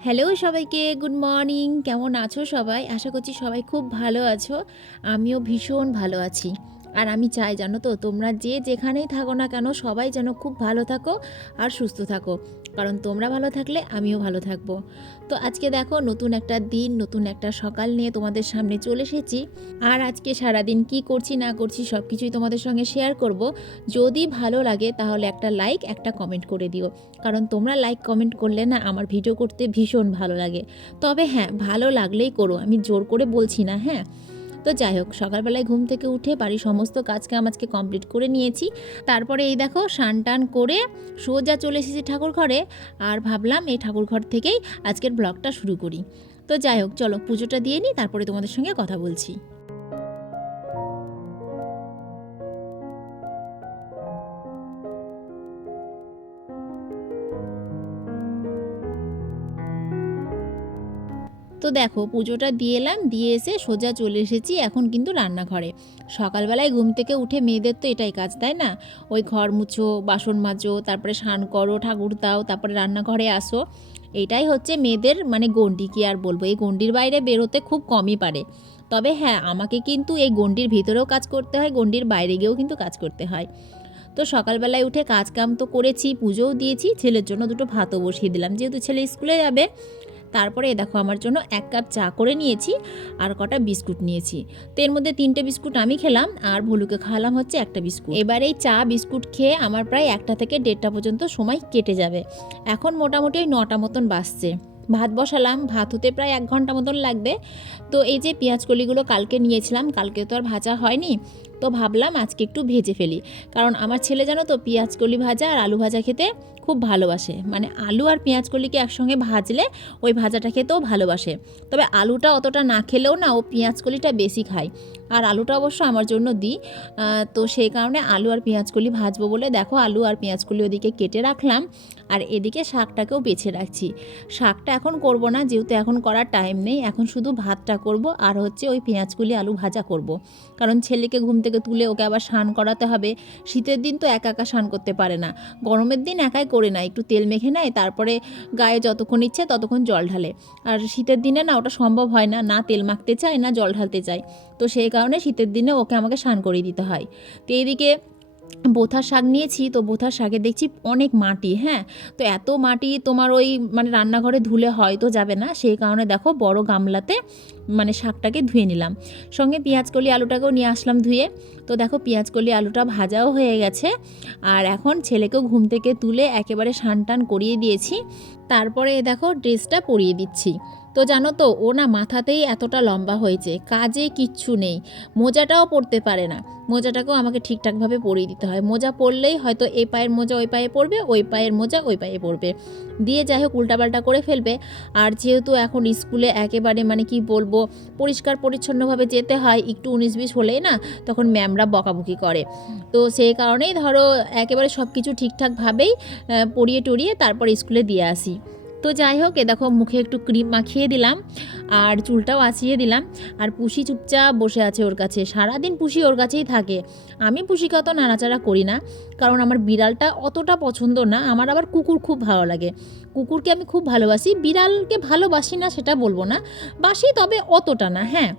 Hello সবাইকে, good morning. কেমন আছো সবাই? আশা করছি সবাই খুব ভালো আছো। আমিও ভীষণ ভালো আছি। আর আমি চাই জানো তো, তোমরা যে যেখানেই থাকো না কেন সবাই যেন খুব ভালো থাকো আর সুস্থ থাকো। কারণ তোমরা ভালো থাকলে আমিও ভালো থাকব। তো আজকে দেখো নতুন একটা দিন, নতুন একটা সকাল নিয়ে তোমাদের সামনে চলে এসেছি। আর আজকে সারাদিন কি করছি, না করছি সব কিছুই তোমাদের সঙ্গে শেয়ার করব। যদি ভালো লাগে তাহলে একটা লাইক একটা কমেন্ট করে দিও। কারণ তোমরা লাইক কমেন্ট করলে না আমার ভিডিও করতে ভীষণ ভালো লাগে। তবে হ্যাঁ ভালো লাগলেই করো। আমি জোর করে বলছি না হ্যাঁ? তো যাই হোক, সকালবেলায় ঘুম থেকে উঠে বাড়ির সমস্ত কাজকে আমাজকে কমপ্লিট করে নিয়েছি। তারপরে এই দেখো, স্নান টান করে সোজা চলে এসেছি ঠাকুর ঘরে আর ভাবলাম এই ঠাকুর ঘর থেকেই আজকের ব্লগটা শুরু করি। তো যাই হোক, চলো পুজোটা দিয়ে নিই, তারপরে তোমাদের সঙ্গে কথা বলছি। তো দেখো পুজোটা দিয়ে এলাম, দিয়ে এসে সোজা চলে এসেছি এখন কিন্তু রান্নাঘরে। সকালবেলায় ঘুম থেকে উঠে মেয়েদের তো এটাই কাজ, তাই না? ওই ঘর মুছো, বাসন মাজো, তারপরে স্নান করো, ঠাকুর দাও, তারপরে রান্নাঘরে আসো। এটাই হচ্ছে মেয়েদের মানে গণ্ডি, কি আর বলব? এই গণ্ডির বাইরে বেরোতে খুব কমই পারে। তবে হ্যাঁ আমাকে কিন্তু এই গণ্ডির ভিতরেও কাজ করতে হয়, গণ্ডির বাইরে গিয়েও কিন্তু কাজ করতে হয়। তো সকালবেলায় উঠে কাজ কাম তো করেছি, পুজোও দিয়েছি, ছেলের জন্য দুটো ভাতও বসিয়ে দিলাম। যেহেতু ছেলে স্কুলে যাবে তারপরে দেখো আমার জন্য এক কাপ চা করে নিয়েছি আর কটা বিস্কুট নিয়েছি। তো এর মধ্যে তিনটে বিস্কুট আমি খেলাম আর ভলুকে খাওয়ালাম হচ্ছে একটা বিস্কুট। এবার এই চা, বিস্কুট খেয়ে আমার প্রায় একটা থেকে দেড়টা পর্যন্ত সময় কেটে যাবে। এখন মোটামুটি ওই নটা মতন বাসছে ভাত বসালাম, ভাত হতে প্রায় এক ঘণ্টা মতন লাগবে। তো এই যে পেঁয়াজ কলিগুলো কালকে নিয়েছিলাম, কালকে তো আর ভাজা হয়নি। তো ভাবলাম আজকে একটু ভেজে ফেলি। কারণ আমার ছেলে জানো তো পেঁয়াজ কলি ভাজা আর আলু ভাজা খেতে খুব ভালোবাসে। মানে আলু আর পেঁয়াজ কলিকে একসঙ্গে ভাজলে ওই ভাজাটা খেতেও ভালোবাসে। তবে আলুটা অতটা না খেলেও না ও পেঁয়াজ কলিটা বেশি খায়। আর আলুটা অবশ্য আমার জন্য দিই তো সেই কারণে আলু আর পেঁয়াজ কলি ভাজবো বলে দেখো আলু আর পেঁয়াজ কলি ওদিকে কেটে রাখলাম। আর এদিকে শাকটাকেও বেছে রাখছি। শাকটা এখন করব না, যেহেতু এখন করার টাইম নেই। এখন শুধু ভাতটা করব আর হচ্ছে ওই পেঁয়াজ কলি আলু ভাজা করব। কারণ ছেলেকে ঘুম থেকে তুলে ওকে আবার স্নান করাতে হবে। শীতের দিন তো একা একা স্নান করতে পারে না। গরমের দিন একাই করে না একটু তেল মেখে নেয়, তারপরে গায়ে যতক্ষণ ইচ্ছে ততক্ষণ জল ঢালে। আর শীতের দিনে না ওটা সম্ভব হয় না না তেল মাখতে চায়, না জল ঢালতে চায়। তো সেই কারণে শীতের দিনে ওকে আমাকে স্নান করিয়ে দিতে হয়। তো এইদিকে বোথার শাক নিয়েছি, তো বোথার শাকে দেখছি অনেক মাটি হ্যাঁ? তো এত মাটি তোমার ওই মানে রান্নাঘরে ধুলে হয়তো যাবে না, সেই কারণে দেখো বড় গামলাতে মানে শাকটাকে ধুয়ে নিলাম। সঙ্গে পেঁয়াজ কলি আলুটাকেও নিয়ে আসলাম ধুয়ে, তো দেখো পেঁয়াজ কলি আলুটা ভাজাও হয়ে গেছে, আর এখন ছেলেকেও ঘুম থেকে তুলে একেবারে সান টান করিয়ে দিয়েছি, তারপরে দেখো ড্রেসটা পরিয়ে দিচ্ছি। তো জানো তো, ও না মাথাতেই এতটা লম্বা হয়েছে, কাজে কিচ্ছু নেই, মোজাটাও পরতে পারে না। মোজাটাকেও আমাকে ঠিকঠাকভাবে পরিয়ে দিতে হয়। মোজা পরলেই হয়তো এই পায়ের মোজা ওই পায়ে পড়বে ওই পায়ের মোজা ওই পায়ে পড়বে দিয়ে যাই হোক উল্টাপাল্টা করে ফেলবে। আর যেহেতু এখন স্কুলে একেবারে মানে কি বলব, পরিষ্কার পরিচ্ছন্নভাবে যেতে হয়, একটু উনিশ বিশ হলেই না, তখন ম্যামরা বকাবকি করে। তো সেই কারণেই ধরো, একেবারে সব কিছু ঠিকঠাকভাবেই পড়িয়ে টরিয়ে তারপর স্কুলে দিয়ে আসি। তো যাই হোক, এ দেখো মুখে একটু ক্রিম মাখিয়ে দিলাম আর চুলটাও আঁচিয়ে দিলাম। আর পুষি চুপচাপ বসে আছে ওর কাছে। সারাদিন পুষি ওর কাছেই থাকে। আমি পুষিকে অত নাড়াচাড়া করি না, কারণ আমার বিড়ালটা অতটা পছন্দ না। আমার আবার কুকুর খুব ভালো লাগে। কুকুরকে আমি খুব ভালোবাসি। বিড়ালকে ভালোবাসি না, সেটা বলব না। বাসি তবে অতটা না হ্যাঁ।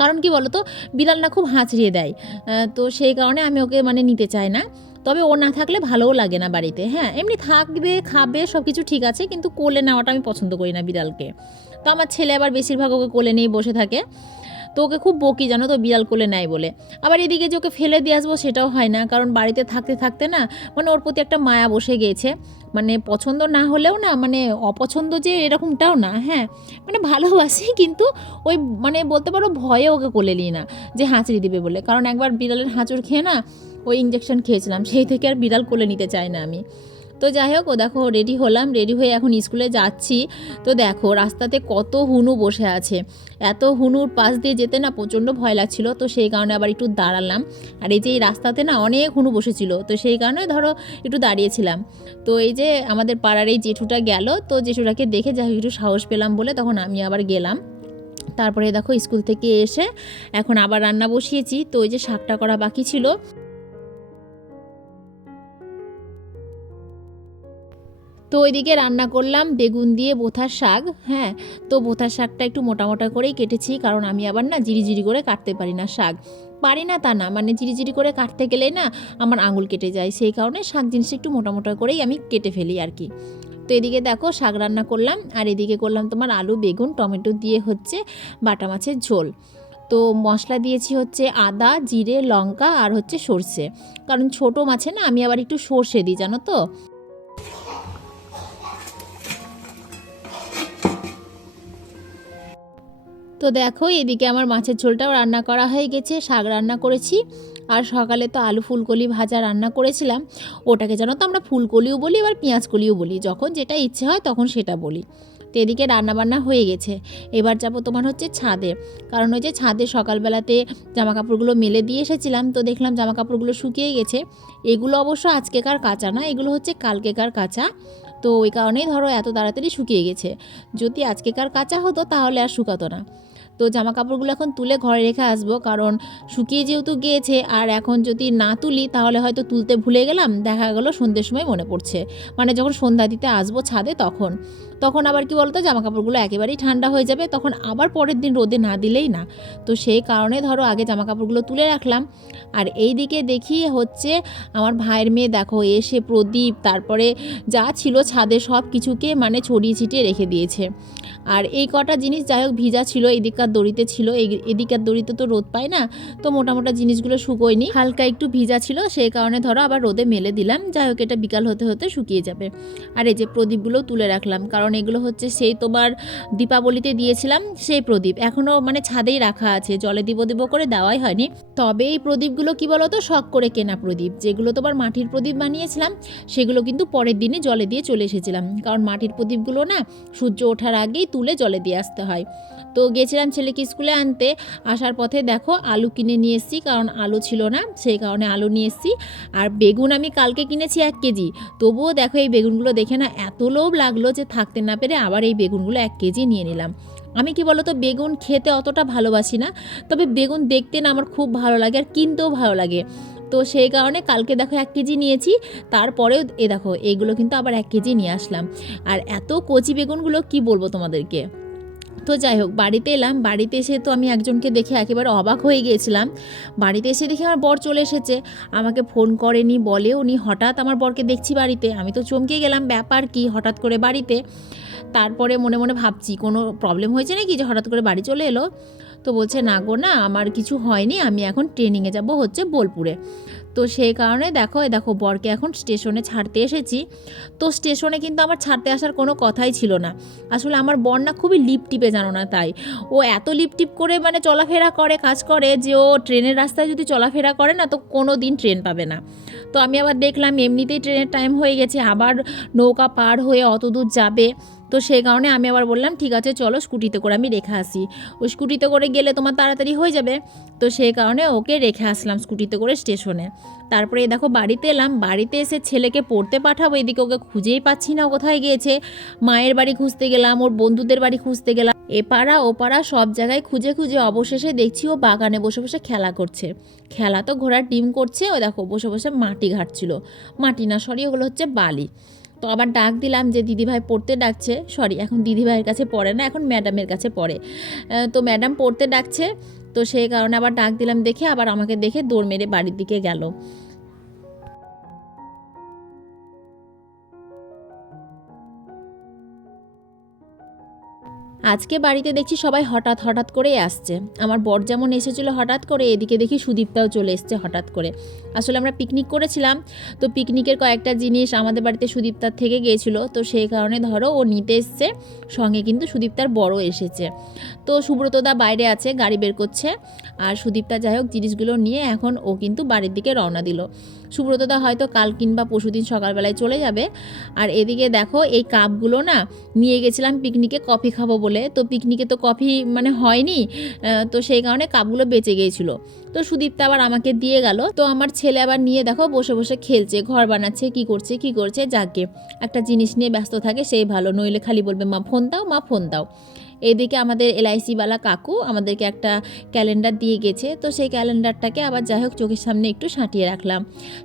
কারণ কি বলতো? বিড়াল না খুব হাঁচড়িয়ে দেয়। তো সেই কারণে আমি ওকে মানে নিতে চাই না। তবে ও না থাকলে ভালোও লাগে না বাড়িতে হ্যাঁ? এমনি থাকবে, খাবে সব কিছু ঠিক আছে, কিন্তু কোলে নেওয়াটা আমি পছন্দ করি না বিড়ালকে। তো আমার ছেলে আবার বেশিরভাগ ওকে কোলে নিয়েই বসে থাকে। তো ওকে খুব বকি, জানো তো, বিড়াল কোলে নেয় বলে। আবার এদিকে যে ওকে ফেলে দিয়ে আসব সেটাও হয় না, কারণ বাড়িতে থাকতে থাকতে না মানে ওর প্রতি একটা মায়া বসে গিয়েছে মানে পছন্দ না হলেও না মানে অপছন্দ যে এরকমটাও না হ্যাঁ? মানে ভালোবাসি, কিন্তু ওই মানে বলতে পারো, ভয়ে ওকে কোলে নিই না, যে হাঁচড়ি দিবে বলে। কারণ একবার বিড়ালের হাঁচড় খেয়ে না ওই ইঞ্জেকশন খেয়েছিলাম, সেই থেকে আর বিড়াল কোলে নিতে চাই না আমি। তো যাই হোক, ও দেখো রেডি হলাম রেডি হয়ে এখন স্কুলে যাচ্ছি। তো দেখো, রাস্তাতে কত হুনু বসে আছে। এত হুনুর পাশ দিয়ে যেতে না প্রচণ্ড ভয় লাগছিল, তো সেই কারণে আবার একটু দাঁড়ালাম। আর এই যে এই রাস্তাতে না অনেক হুনু বসেছিল, তো সেই কারণে ধরো একটু দাঁড়িয়েছিলাম। তো এই যে আমাদের পাড়ার এই জেঠুটা গেল, তো জেঠুটাকে দেখে যাই একটু সাহস পেলাম বলে তখন আমি আবার গেলাম। তারপরে দেখো স্কুল থেকে এসে এখন আবার রান্না বসিয়েছি, তো ওই যে শাকটা করা বাকি ছিল। তো ওইদিকে রান্না করলাম, বেগুন দিয়ে বোথার শাক হ্যাঁ তো বোথার শাকটা একটু মোটা মোটা করেই কেটেছি, কারণ আমি আবার না জিরি করে কাটতে পারি না শাক। পারি না তা না মানে জিরি করে কাটতে গেলে না আমার আঙুল কেটে যায়, সেই কারণে শাক জিনিস একটু মোটা মোটা করেই আমি কেটে ফেলি আর কি। তো এদিকে দেখো শাক রান্না করলাম, আর এদিকে করলাম তোমার আলু, বেগুন, টমেটো দিয়ে হচ্ছে বাটা মাছের ঝোল। তো মশলা দিয়েছি হচ্ছে আদা, জিরে, লঙ্কা আর হচ্ছে সর্ষে। কারণ ছোটো মাছে না আমি আবার একটু সর্ষে দিই, জানো তো? তো দেখো, এদিকে আমার মাছের ঝোলটাও রান্না করা হয়ে গেছে, শাক রান্না করেছি, আর সকালে তো আলু ফুলকলি ভাজা রান্না করেছিলাম। ওটাকে জানো তো আমরা ফুলকলিও বলি, আবার পেঁয়াজ কলিও বলি, যখন যেটা ইচ্ছে হয় তখন সেটা বলি। তো এদিকে রান্নাবান্না হয়ে গেছে। এবার যাব তোমার হচ্ছে ছাদে, কারণ ওই যে ছাদে সকালবেলাতে জামা কাপড়গুলো মেলে দিয়ে এসেছিলাম, তো দেখলাম জামা কাপড়গুলো শুকিয়ে গেছে। এগুলো অবশ্য আজকেকার কাঁচা না, এগুলো হচ্ছে কালকেকার কাঁচা। তো ওই কারণেই ধরো এত তাড়াতাড়ি শুকিয়ে গেছে। যদি আজকেকার কাঁচা হতো তাহলে আর শুকাতো না। তো জামা কাপড়গুলো এখন তুলে ঘরে রেখে আসব, কারণ শুকিয়ে যেহেতু গিয়েছে, আর এখন যদি না তুলি তাহলে হয়তো তুলতে ভুলে গেলাম, দেখা গেলো সন্ধ্যের সময় মনে পড়ছে। মানে যখন সন্ধ্যা দিতে আসব ছাদে তখন। তখন আবার কি বলতো জামা কাপড়গুলো একেবারেই ঠান্ডা হয়ে যাবে, তখন আবার পরের দিন রোদে না দিলেই না। তো সেই কারণে ধরো আগে জামা কাপড়গুলো তুলে রাখলাম। আর এই দিকে দেখি হচ্ছে আমার ভাইয়ের মেয়ে দেখো, এসে প্রদীপ, তারপরে যা ছিল ছাদে সব কিছুকে মানে ছড়িয়ে ছিটিয়ে রেখে দিয়েছে। আর এই কটা জিনিস যাই হোক ভিজা ছিল, এদিককার দড়িতে ছিল এদিককার দড়িতে তো রোদ পায় না, তো মোটা মোটা জিনিসগুলো শুকোয়নি। হালকা একটু ভিজা ছিল, সেই কারণে ধরো আবার রোদে মেলে দিলাম। যাই হোক, এটা বিকাল হতে হতে শুকিয়ে যাবে। আর এই যে প্রদীপগুলো তুলে রাখলাম, কারণ এগুলো হচ্ছে সেই তোমার দীপাবলিতে দিয়েছিলাম সেই প্রদীপ। এখনও মানে ছাদেই রাখা আছে, জলে দিব দিব করে দেওয়াই হয়নি। তবে এই প্রদীপগুলো কি বলতো? শখ করে কেনা প্রদীপ। যেগুলো তোমার মাটির প্রদীপ বানিয়েছিলাম, সেগুলো কিন্তু পরের দিনে জলে দিয়ে চলে এসেছিলাম। কারণ মাটির প্রদীপগুলো না সূর্য ওঠার আগেই তুলে জলে দিয়ে আসতে হয়। তো গেছিলাম ছেলেকে স্কুলে আনতে। আসার পথে দেখো আলু কিনে নিয়ে এসেছি, কারণ আলু ছিল না, সেই কারণে আলু নিয়ে এসেছি। আর বেগুন আমি কালকে কিনেছি এক কেজি। তবুও দেখো এই বেগুনগুলো দেখে না এত লোভ লাগল যে থাকতে না পেরে আবার এই বেগুনগুলো এক কেজি নিয়ে নিলাম। আমি কি বলতো, বেগুন খেতে অতটা ভালোবাসি না, তবে বেগুন দেখতে না আমার খুব ভালো লাগে আর কিনতেও ভালো লাগে। তো সেই কারণে কালকে দেখো এক কেজি নিয়েছি, তারপরেও এ দেখো এইগুলো কিন্তু আবার এক কেজি নিয়ে আসলাম। আর এত কচি বেগুনগুলো কি বলব তোমাদেরকে? তো যাই হোক, বাড়িতে এলাম। বাড়িতে এসে তো আমি একজনকে দেখে একেবারে অবাক হয়ে গিয়েছিলাম। বাড়িতে এসে দেখি আমার বর চলে এসেছে। আমাকে ফোন করেনি, বলে উনি হঠাৎ আমার বরকে দেখছি বাড়িতে। আমি তো চমকে গেলাম, ব্যাপার কি? হঠাৎ করে বাড়িতে। তারপরে মনে মনে ভাবছি, কোনো প্রবলেম হয়েছে নাকি যে হঠাৎ করে বাড়ি চলে এলো? তো বলছে, না গো, না, আমার কিছু হয়নি। আমি এখন ট্রেনিংয়ে যাব হচ্ছে বোলপুরে। তো সেই কারণে দেখো এ দেখো, বরকে এখন স্টেশনে ছাড়তে এসেছি। তো স্টেশনে কিন্তু আমার ছাড়তে আসার কোনো কথাই ছিল না। আসলে আমার বর না খুবই লিপ টিপে জানো না তাই। ও এত লিপ টিপ করে মানে চলাফেরা করে, কাজ করে যে ও ট্রেনের রাস্তায় যদি চলাফেরা করে না, তো কোনো দিন ট্রেন পাবে না। তো আমি আবার দেখলাম, এমনিতেই ট্রেনের টাইম হয়ে গেছে। আবার নৌকা পার হয়ে অত দূর যাবে। তো সেই কারণে আমি আবার বললাম, ঠিক আছে, চলো স্কুটিতে করে আমি রেখে আসি। ওই স্কুটিতে করে গেলে তোমার তাড়াতাড়ি হয়ে যাবে। তো সেই কারণে ওকে রেখে আসলাম স্কুটিতে করে স্টেশনে। তারপরে দেখো বাড়িতে এলাম, বাড়িতে এসে ছেলেকে পড়তে পাঠাবো। এদিকে ওকে খুঁজেই পাচ্ছি না কোথায় গিয়েছে। মায়ের বাড়ি খুঁজতে গেলাম, ওর বন্ধুদের বাড়ি খুঁজতে গেলাম। এপাড়া ওপাড়া সব জায়গায় খুঁজে খুঁজে অবশেষে দেখছি ও বাগানে বসে বসে খেলা করছে। খেলা তো ঘোড়ার ডিম করছে ও দেখো বসে বসে মাটি ঘাটছিল। মাটি না সরি, ওগুলো হচ্ছে বালি। তো আবার ডাক দিলাম যে, দিদিভাই পড়তে ডাকছে। সরি, এখন দিদিভাইয়ের কাছে পড়ে না, এখন ম্যাডামের কাছে পড়ে। তো ম্যাডাম পড়তে ডাকছে, তো সেই কারণে আবার ডাক দিলাম দেখে আবার আমাকে দেখে দৌড় মেরে বাড়ির দিকে গেল। আজকে বাড়িতে দেখছি সবাই হঠাৎ হঠাৎ করেই আসছে। আমার বর যেমন এসেছিল হঠাৎ করে, এদিকে দেখি সুদীপটাও চলে এসছে হঠাৎ করে। আসলে আমরা পিকনিক করেছিলাম, তো পিকনিকের কয়েকটা জিনিস আমাদের বাড়িতে সুদীপ্তার থেকে গিয়েছিল। তো সেই কারণে ধরো ও নিতে এসছে, সঙ্গে কিন্তু সুদীপ্তার বড় এসেছে। তো সুব্রতদা বাইরে আছে, গাড়ি বের করছে। আর সুদীপ্তা যাই হোক জিনিসগুলো নিয়ে এখন ও কিন্তু বাড়ির দিকে রওনা দিল। সুব্রতদা হয়তো কাল কিংবা পরশুদিন সকালবেলায় চলে যাবে। আর এদিকে দেখো, এই কাপগুলো না নিয়ে গেছিলাম পিকনিকে, কফি খাব বলে। তো পিকনিকে তো কফি মানে হয়নি তো সেই কারণে কাপগুলো বেঁচে গিয়েছিল। তো সুদীপ্তা আবার আমাকে দিয়ে গেল। তো আমার ছেলে আবার নিয়ে দেখো, বসে বসে খেলছে, ঘর বানাচ্ছে, কি করছে কি করছে, যাকে একটা জিনিস নিয়ে ব্যস্ত থাকে, সেই ভালো। নইলে খালি বলবে, মা ফোন দাও, মা ফোন দাও। এদিকে আমাদের এলআইসিওয়ালা কাকু আমাদেরকে একটা ক্যালেন্ডার দিয়ে গেছে, তো সেই ক্যালেন্ডারটাকে আবার যাই হোক চোখের সামনে একটু সাঁটিয়ে রাখলাম।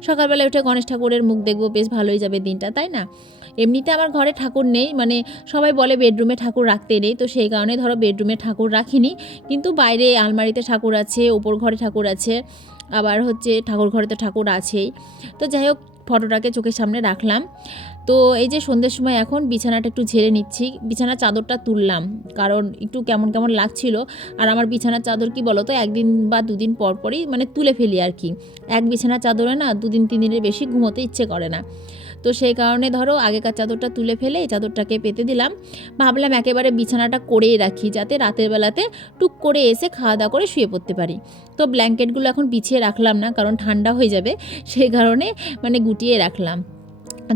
সকালবেলা উঠে গণেশ ঠাকুরের মুখ দেখব, বেশ ভালোই যাবে দিনটা, তাই না? এমনিতে আমার ঘরে ঠাকুর নেই মানে সবাই বলে বেডরুমে ঠাকুর রাখতে নেই, তো সেই কারণে ধরো বেডরুমে ঠাকুর রাখিনি, কিন্তু বাইরে আলমারিতে ঠাকুর আছে, ওপর ঘরে ঠাকুর আছে, আবার হচ্ছে ঠাকুর ঘরে তো ঠাকুর আছেই। তো যাই হোক, ফটোটাকে চোখের সামনে রাখলাম। তো এই যে সন্ধ্যের সময় এখন বিছানাটা একটু ঝেড়ে নিচ্ছি, বিছানার চাদরটা তুললাম। কারণ একটু কেমন কেমন লাগছিল। আর আমার বিছানার চাদর কি বলো তো একদিন বা দুদিন পর পরই মানে তুলে ফেলি আর কি। এক বিছানার চাদরে না দুদিন, তিন দিনের বেশি ঘুমোতে ইচ্ছে করে না। তো সেই কারণে ধরো আগেকার চাদরটা তুলে ফেলে এই চাদরটাকে পেতে দিলাম। ভাবলাম একেবারে বিছানাটা করেই রাখি, যাতে রাতের বেলাতে টুক করে এসে খাওয়া দাওয়া করে শুয়ে পড়তে পারি। তো ব্ল্যাঙ্কেটগুলো এখন বিছিয়ে রাখলাম না, কারণ ঠান্ডা হয়ে যাবে। সেই কারণে মানে গুটিয়ে রাখলাম।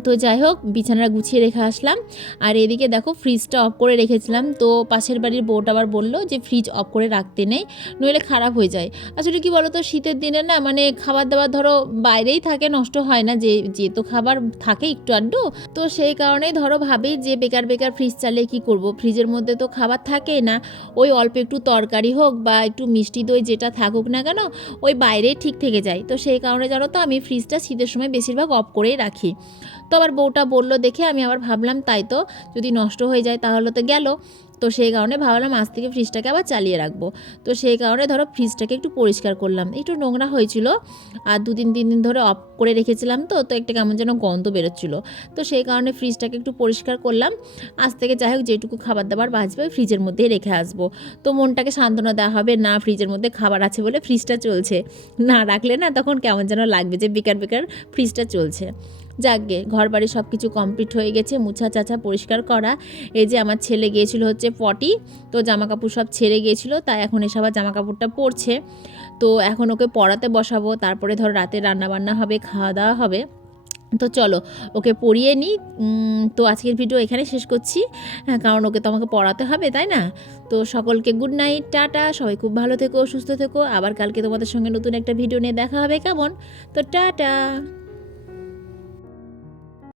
তো যাই হোক বিছানা গুছিয়ে রেখে আসলাম। আর এদিকে দেখো ফ্রিজটা অফ করে রেখেছিলাম। তো পাশের বাড়ির বউটা আবার বলল যে ফ্রিজ অফ করে রাখতে নেই, নইলে খারাপ হয়ে যায়। আসলে কি বলো তো শীতের দিনে না মানে খাবার দাবার ধরো বাইরেই থাকে, নষ্ট হয় না। যে যে তো খাবার থাকে একটু আড্ডু তো সেই কারণেই ধরো ভাবি যে, বেকার বেকার ফ্রিজ চালিয়ে কি করব? ফ্রিজের মধ্যে তো খাবার থাকেই না। ওই অল্প একটু তরকারি হোক বা একটু মিষ্টি দই যেটা থাকুক না কেন, ওই বাইরেই ঠিক থেকে যায়। তো সেই কারণে জানো তো, আমি ফ্রিজটা শীতের সময় বেশিরভাগ অফ করেই রাখি। তো আবার বউটা বলল, দেখে আমি আবার ভাবলাম তাই তো, যদি নষ্ট হয়ে যায় তাহলে তো গেল। তো সেই কারণে ভাবলাম আজ থেকে ফ্রিজটাকে আবার চালিয়ে রাখব। তো সেই কারণে ধরো ফ্রিজটাকে একটু পরিষ্কার করলাম। একটু নোংরা হয়েছিল আর দুদিন, তিন দিন ধরে অফ করে রেখেছিলাম তো তো একটা কেমন যেন গন্ধ বেরোচ্ছিলো। তো সেই কারণে ফ্রিজটাকে একটু পরিষ্কার করলাম। আজ থেকে যাই হোক, যেটুকু খাবার দাবার বাঁচবে ফ্রিজের মধ্যেই রেখে আসব। তো মনটাকে সান্ত্বনা দেওয়া হবে, না ফ্রিজের মধ্যে খাবার আছে বলে ফ্রিজটা চলছে। না রাখলে না তখন কেমন যেন লাগবে যে বেকার বেকার ফ্রিজটা চলছে। যাকগে ঘর বাড়ি সব কিছু কমপ্লিট হয়ে গেছে, মুছা চাচা পরিষ্কার করা। এই যে আমার ছেলে গিয়েছিল হচ্ছে পটি তো জামা কাপড় সব ছেড়ে গিয়েছিল, তাই এখন এসে আবার জামা কাপড়টা পরছে। তো এখন ওকে পড়াতে বসাবো, তারপরে ধর রাতে রান্না বান্না হবে, খাওয়া দাওয়া হবে। তো চলো, ওকে পড়িয়ে নিই। তো আজকের ভিডিও এখানে শেষ করছি। হ্যাঁ কারণ ওকে তো আমাকে পড়াতে হবে, তাই না? তো সকলকে গুড নাইট টাটা। সবাই খুব ভালো থেকো, সুস্থ থেকো। আবার কালকে তোমাদের সঙ্গে নতুন একটা ভিডিও নিয়ে দেখা হবে, কেমন? তো টাটা।